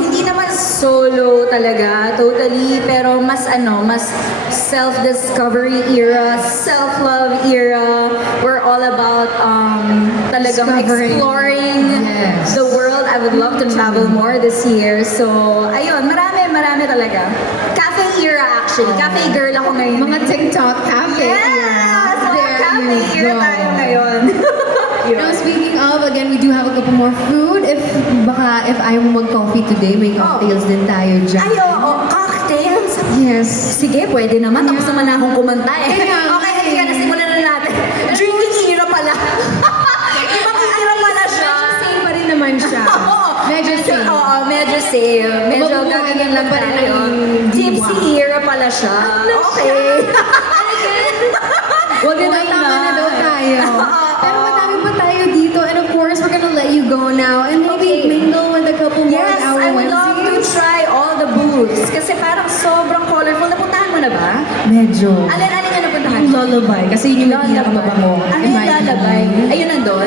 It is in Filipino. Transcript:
Hindi naman solo talaga, totally, pero mas self-discovery era, self-love era. We're all about talagang Discovering. exploring Yes. the world. I would love to travel more this year. So, ayun, marami talaga. Cafe era actually. Cafe girl ako ngayon. Mga TikTok cafe. Yes! Mga There cafe you era go. tayo ngayon. Now, speaking of, again, we do have a couple more food. If ayaw mo mag-coffee today, may cocktails din tayo dyan. Ay, oo, cocktails. Yes. Sige, pwede naman. Tapos naman na akong kumanta eh. Kaya- Okay, halika na, simulan na natin. Drinking era pala. Ibang era pala siya. Medyo same pa rin naman siya. Oo, Medyo same. Oo, medyo same. Medyo Mabubuhay gaganyan lang pa rin tayo. ang Gypsy diwa. era pala siya. Okay. Wag na tama na daw tayo. Pero madami pa tayo dito. And of course, we're gonna let you go now. And maybe Okay. mingle with a couple more Yes, of our I would love to Wednesdays. try all the booths. Kasi parang sobrang colorful. Napuntahan mo na ba? Medyo. Alin yung napuntahan? Yung lullaby. Kasi yun yung hindi Lullaby. nakamabango. Ano yung lullaby? Ayun nandun?